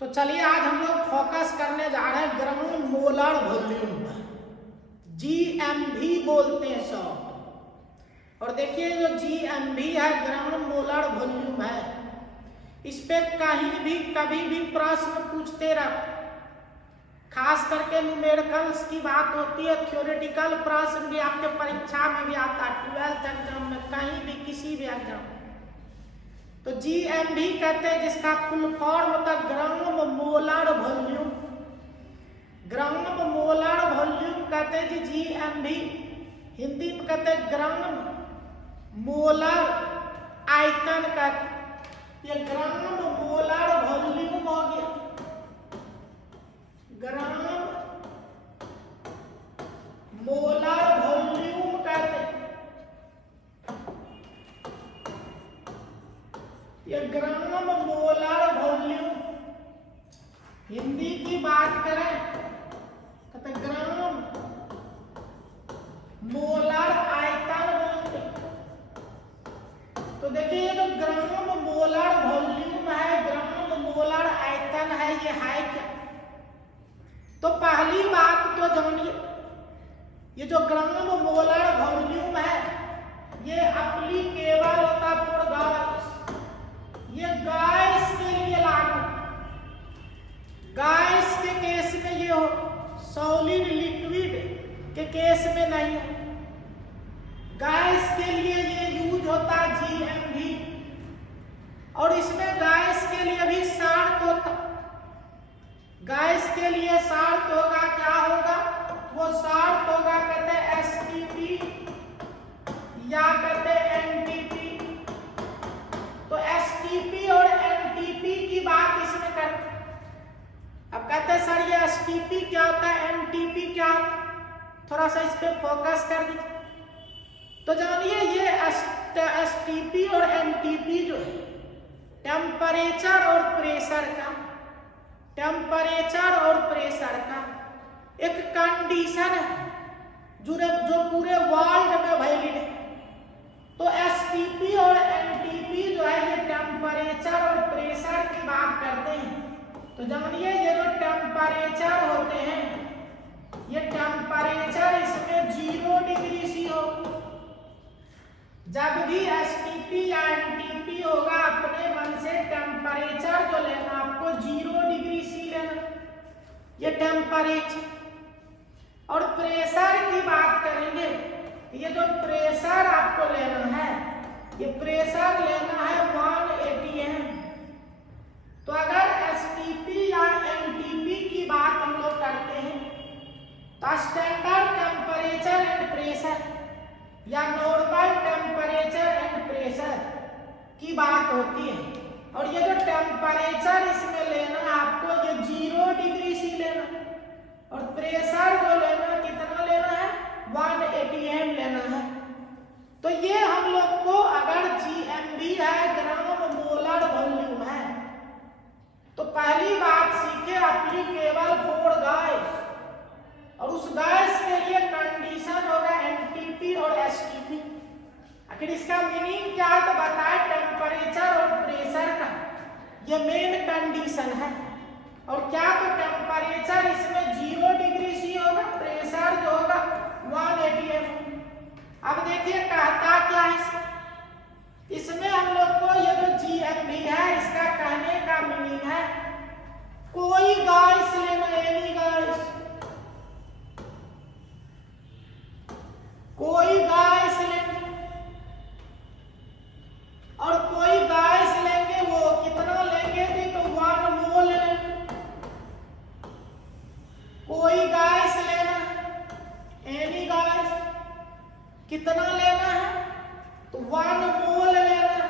तो चलिए आज हम लोग फोकस करने जा रहे हैं ग्राउंड मोलर वॉल्यूम पर। जीएमवी बोलते हैं शॉर्ट। और देखिए जो जीएमवी है ग्राउंड मोलर वॉल्यूम है, इस पे कहीं भी कभी भी प्रश्न पूछते रह, खास करके न्यूमेरिकल्स की बात होती है, थ्योरेटिकल प्रश्न भी आपके परीक्षा में भी आता है, 12th एग्जाम में, कहीं भी किसी भी एग्जाम। तो जीएमवी कहते हैं जिसका फुल फॉर्म होता है ग्राम मोलर वॉल्यूम। ग्राम मोलर वॉल्यूम कहते हैं जी जीएमवी, हिंदी में कहते हैं ग्राम मोलर आयतन का। ये ग्राम मोलर वॉल्यूम हो गया, ग्राम मोलर वॉल्यूम कहते हैं। ये ग्राम मोलर वॉल्यूम, हिंदी की बात करें कहते ग्राम मोलर आयतन बोलते। तो देखिए ये जो ग्राम मोलर वॉल्यूम है, ग्राम मोलर आयतन है, ये है क्या? तो पहली बात तो जानिए, ये जो ग्राम मोलर वॉल्यूम है ये एप्लीकेबल होता फॉर गैस। ये गैस के लिए लागू, गैस के केस में ये हो, सॉलिड लिक्विड के केस में नहीं हो। गैस के लिए ये यूज होता है जीएमवी, और इसमें गैस के लिए भी शर्त होता। गैस के लिए शर्त होगा, क्या होगा वो शर्त होगा, कहते हैं एसटीपी या कहते हैं एनटीपी। तो एसटीपी और एनटीपी की बात इसमें करते। अब कहते हैं सर ये एसटीपी क्या होता है, एनटीपी क्या होता है, थोड़ा सा इस पे फोकस कर दीजिए। तो जानिए ये एसटीपी और एनटीपी जो है टेम्परेचर और प्रेशर का, टेम्परेचर और प्रेशर का एक कंडीशन है जो पूरे वर्ल्ड में वैलिड है। तो एसटीपी और एनटीपी जो है ये टेम्परेचर और प्रेशर की बात करते हैं। तो जानिए ये जो टेम्परेचर होते हैं, ये टेम्परेचर इसमें 0 डिग्री सी हो। जब भी एसटीपी या एनटीपी होगा अपने मन से टेम्परेचर जो लेना आपको 0 डिग्री सी लेना, ये टेम्परेचर। और प्रेशर की बात करेंगे, ये जो प्रेशर आपको लेना है, ये प्रेशर लेना है 180 एम। तो अगर एसटीपी या एनटीपी की बात हम लोग करते हैं तो स्टैंडर्ड टेम्परेचर एंड प्रेशर या नॉर्मल टेम्परेचर एंड प्रेशर की बात होती है। और ये जो टेम्परेचर इसमें लेना आपको ये 0 डिग्री सी लेना, और प्रेशर जो लेना कितना लेना है 180 एम लेना है। तो ये हम लोग को अगर जीएमवी है ग्राम मोलर वॉल्यूम है, तो पहली बात सीखे एप्लीकेबल फॉर गैस, और उस गैस के लिए कंडीशन होगा एनटीपी और एसटीपी। आखिर इसका मीनिंग क्या है तो बताए, टेम्परेचर और प्रेशर का ये मेन कंडीशन है। और क्या तो टेम्परेचर इसमें 0 डिग्री सी होगा, प्रेशर जो होगा 180 एम। अब देखिए कहता क्या है इसमें हम लोग को, ये जो जीएमवी है इसका कहने का मीनिंग है कोई गैस लेना, एनी गैस, कोई गैस लेंगे, और कोई गैस लेंगे वो कितना लेंगे जी तो 1 मोल लेंगे। कोई गैस लेना, एनी गैस कितना लेना है तो 1 मोल लेना है।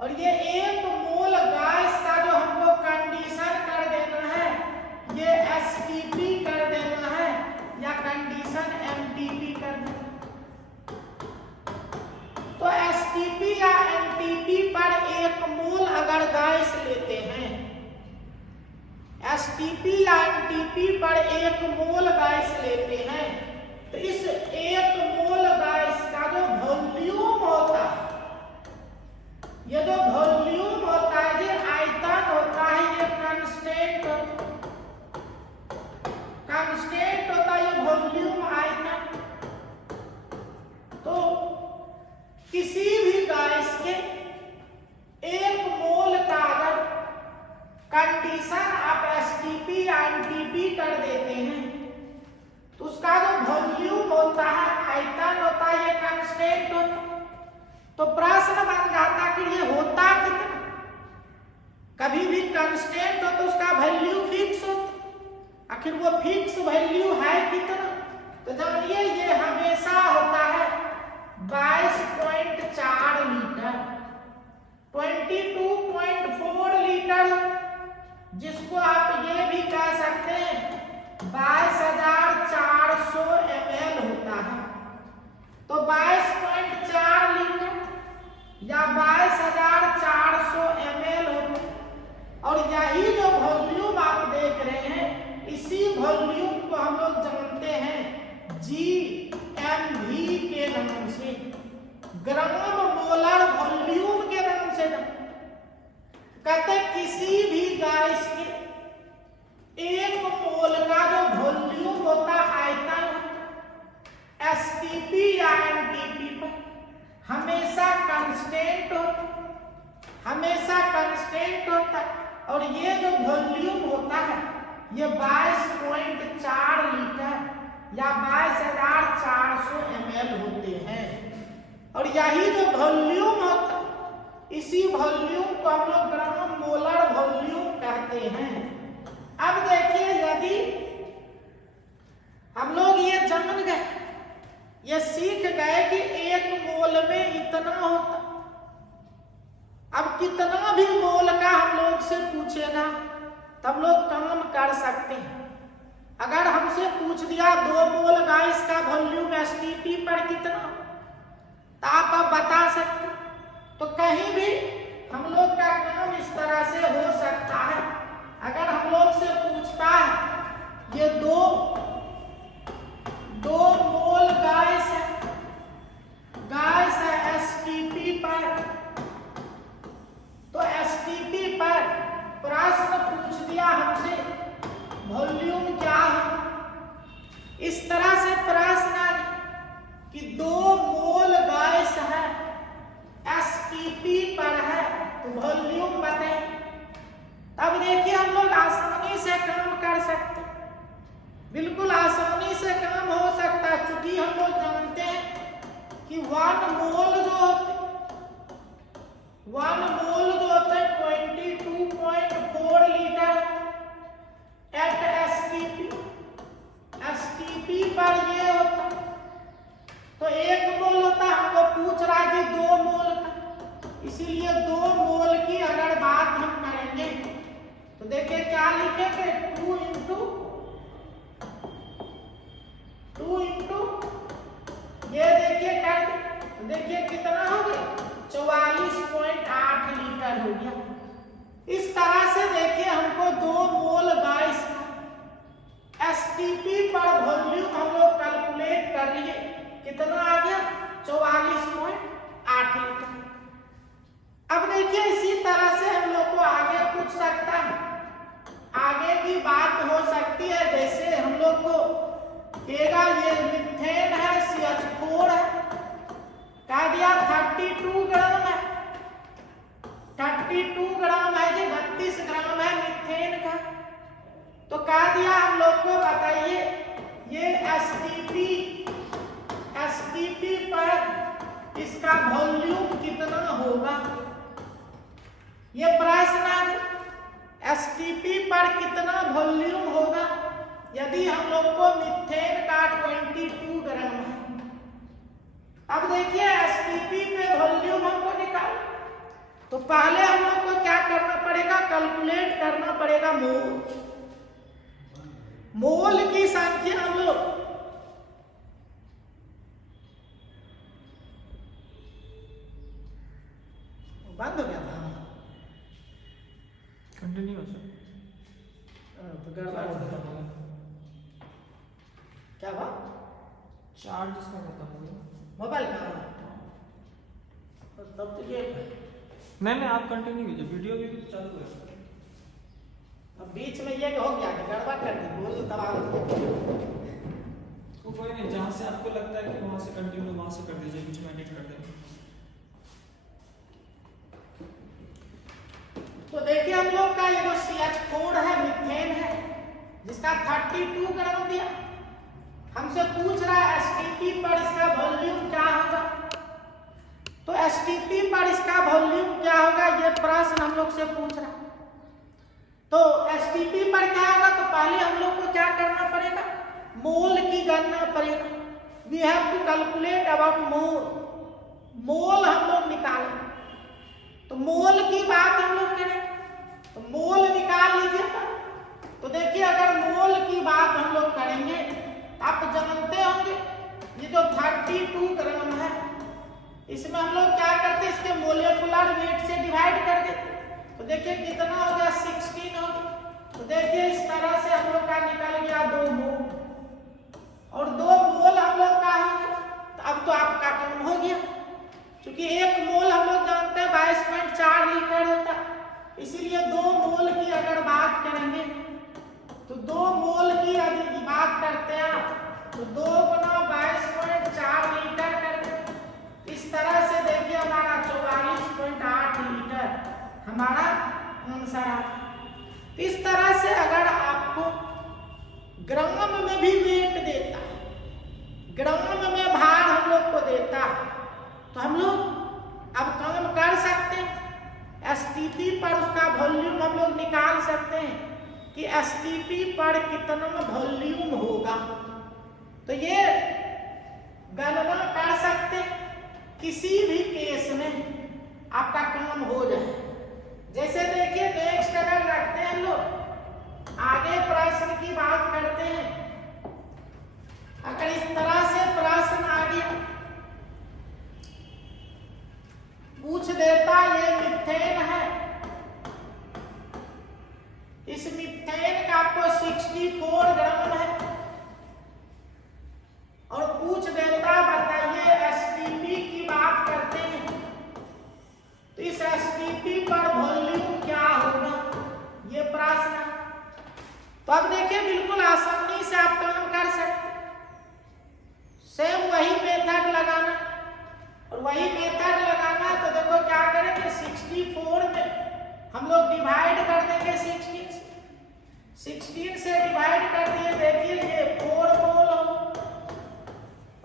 और ये 1 मोल गैस का जो हमको कंडीशन कर देना है ये एसटीपी कर देना है या कंडीशन एमटीपी कर देना। तो एसटीपी या एमटीपी पर 1 मोल अगर गैस लेते हैं, एसटीपी या एमटीपी पर 1 मोल गैस लेते हैं, तो इस 1 मोल गैस का जो वॉल्यूम होता है, ये जो वॉल्यूम होता है ये आयतन होता है, ये कांस्टेंट होता है, ये वॉल्यूम आयतन। तो किसी भी गैस के 1 मोल का अगर कंडीशन आप एसटीपी या एनटीपी कर देते हैं तो उसका जो वॉल्यूम होता है, आयतन होता है, ये कांस्टेंट होता है। तो प्रश्न बन जाता कि ये होता कितना। कभी भी कांस्टेंट हो तो उसका वैल्यू फिक्स होता, आखिर वो फिक्स वैल्यू है कितना। तो जानिए ये हमेशा होता है 22.4 लीटर, 22.4 लीटर, जिसको आप ये भी कह सकते हैं 22,400 ml होता है। तो 22.4 लीटर या 22,400 ml होता है। और यही जो वॉल्यूम आप देख रहे हैं, इसी वॉल्यूम को हम लोग जानते हैं GMV के नाम से, ग्राम मोलर वॉल्यूम के नाम से। कहते किसी भी गैस के 1 मोल का जो वॉल्यूम होता है, आयतन, एसटीपी या एनटीपी पर हमेशा कांस्टेंट होता, हमेशा कांस्टेंट होता। और ये जो वॉल्यूम होता है ये 22.4 लीटर या 22,400 ml होते हैं। और यही जो वॉल्यूम होता, इसी वॉल्यूम को हम लोग ग्राम मोलर वॉल्यूम कहते हैं। अब देखिए, यदि हम लोग ये जान गए, ये सीख गए कि 1 मोल में इतना होता, अब कितना भी मोल का हम लोग से पूछेगा तब लोग काम कर सकते हैं। अगर हमसे पूछ दिया 2 मोल गैस का वॉल्यूम एसटीपी पर कितना, तो आप अब बता सकते। तो कहीं भी हम लोग का काम इस तरह से हो सकता है। अगर हम लोग से पूछता है ये 2 मोल गैस है एसटीपी पर, तो एसटीपी पर प्रश्न पूछ दिया हमसे वॉल्यूम क्या है, इस तरह से प्रश्न कि 2 मोल गैस है एसटीपी पर है तो वॉल्यूम बताएं। अब देखिए हम लोग आसानी से काम कर सकते, बिल्कुल आसानी से काम हो सकता है, क्योंकि हम लोग जानते हैं कि 1 मोल जो होता है 22.4 लीटर एट एसटीपी पर ये होता। तो 1 मोल होता, हमको पूछ रहा है कि 2 मोल का, इसीलिए 2 मोल की अगर बात हम करेंगे तो देखिए क्या लिखेंगे, 2 इंटू ये देखिए कर, देखिए कितना हो गया 44.8 लीटर हो गया। इस तरह से देखिए हमको 2 मोल गैस एसटीपी पर वॉल्यूम हम लोग कैलकुलेट कर लिए, कितना आ गया 44.8 लीटर। अब देखिए इसी तरह से हम लोग को आगे पूछ सकता है, आगे की बात हो सकती है। जैसे हम लोग को देगा ये मीथेन है CH4 है, कह दिया 32 ग्राम है, 32 ग्राम है, ये 32 ग्राम है मीथेन का। तो कह दिया हम लोग को बताइए ये एसटीपी पर इसका वॉल्यूम कितना होगा। ये प्रश्न एसटीपी पर कितना वॉल्यूम होगा यदि हम लोग को मीथेन का 22 ग्राम है। अब देखिए एसटीपी पे वॉल्यूम हमको निकाल, तो पहले हम लोग को क्या करना पड़ेगा, कैलकुलेट करना पड़ेगा मोल की संख्या। हम लोग बंद हो गया था, कंटिन्यू सर। तो क्या हुआ, चार्ज इसका खत्म हो गया मोबाइल का, तब तो ये नहीं आप कंटिन्यू कीजिए, वीडियो भी चालू है। अब बीच में ये हो गया कि गड़बड़ कर दी, बोल दबा दी। तो कोई नहीं, जहाँ से आपको लगता है कि वहाँ से कंटिन्यू वहाँ से कर दीजिए, बीच में एडिट कर देंगे। तो देखिए हम लोग का ये जो CH4 है, मीथेन है, जिसका 32 ग्राम दिया, हमसे पूछ रहा है STP पर इसका वॉल्यूम क्या होगा। तो STP पर इसका वॉल्यूम क्या होगा, ये प्रश्न हम लोग से पूछ रहा है। तो STP पर क्या होगा, तो पहले हम लोग को क्या करना पड़ेगा, मोल की गणना पड़ेगा। We have to calculate about mole, mole हम लोग निकालें। तो मोल की बात हम लोग करें, तो मोल निकाल लीजिए। तो देखिए अगर मोल की बात हम लोग करेंगे, आप जानते होंगे ये जो 32 ग्राम है, इसमें हम लोग क्या करते हैं, इसके मोलेकुलर वेट से डिवाइड कर देते। तो देखिए कितना हो गया, 16 हो गया। तो देखिए इस तरह से हम लोग का निकल गया 2 मोल, और 2 मोल हम लोग का है। तो अब तो आपका कम हो गया, क्योंकि 1 मोल हम लोग जानते हैं 22.4 लीटर होता है। इसीलिए 2 मोल की अगर बात करेंगे, तो 2 मोल की यदि बात करते हैं, तो 2 गुना 22.4 लीटर करते। इस तरह से देखिए हमारा 44.8 लीटर हमारा आंसर आता। इस तरह से अगर आपको ग्राम में भी वेट देता है, ग्राम में भार हम लोग को देता है, तो हम लोग अब काम कर सकते हैं। STP पर उसका वॉल्यूम हम लोग निकाल सकते हैं कि STP पर कितना वॉल्यूम होगा। तो ये गणना कर सकते हैं, किसी भी केस में आपका काम हो जाए। जैसे देखिए नेक्स्ट अगर रखते हैं लोग, आगे प्रश्न की बात करते हैं। अगर इस तरह से प्रश्न आ गया, पूछ देता ये मीथेन है, इस मीथेन का आपको 64 ग्राम है, और पूछ देता बताइए STP की बात करते हैं, तो इस STP पर वॉल्यूम क्या होगा, ये प्रश्न है। तो अब देखिए बिल्कुल आसानी से आप काम कर सकते, सेम वही मेथड लगाना, और वही मेथड लगाना। तो देखो क्या करेंगे, 64 में हम लोग डिवाइड कर देंगे 16 से डिवाइड कर दिए। देखिए ये 4 मोल हो,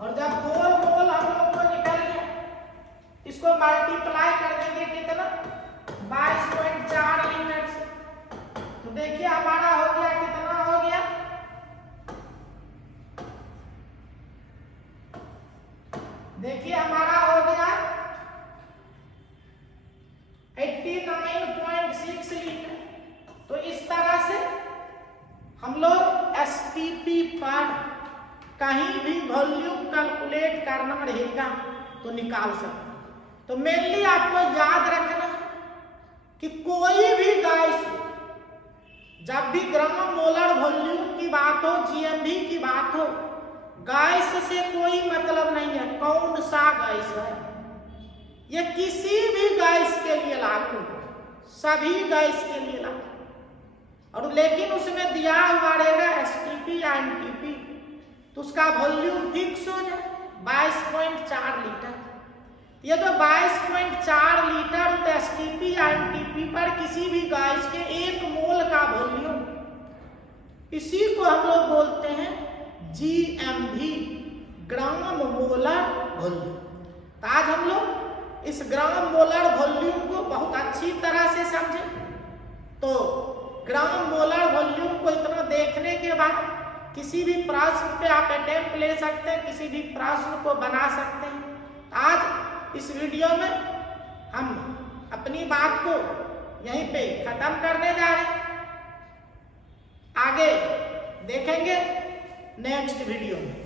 और जब 4 मोल हम लोग को निकल गया, इसको मल्टीप्लाई कर देंगे कितना, 22.4 लीटर से। तो देखिए हमारा हो गया, कितना हो गया, देखिए हमारा हो गया 89.6 लीटर। तो इस तरह से हम लोग STP पर कहीं भी वॉल्यूम कैलकुलेट करना रहेगा तो निकाल सकते। तो मेनली आपको याद रखना कि कोई भी गैस, जब भी ग्राम मोलर वॉल्यूम की बात हो, GMV की बात हो, गैस से कोई मतलब नहीं है कौन सा गैस है। ये किसी भी गैस के लिए लागू, सभी गैस के लिए लागू। और लेकिन उसमें दिया हुआ रहेगा STP या NTP, तो उसका वॉल्यूम फिक्स हो जाए 22.4 लीटर। ये तो 22.4 लीटर तो STP या NTP पर किसी भी गैस के 1 मोल का वॉल्यूम, इसी को हम लोग बोलते हैं GMV, ग्राम मोलर वॉल्यूम। तो आज हम लोग इस ग्राम मोलर वॉल्यूम को बहुत अच्छी तरह से समझे। तो ग्राम मोलर वॉल्यूम को इतना देखने के बाद किसी भी प्रश्न पे आप अटेम्प्ट ले सकते हैं, किसी भी प्रश्न को बना सकते हैं। आज इस वीडियो में हम अपनी बात को यहीं पे खत्म करने जा रहे हैं, आगे देखेंगे नेक्स्ट वीडियो में।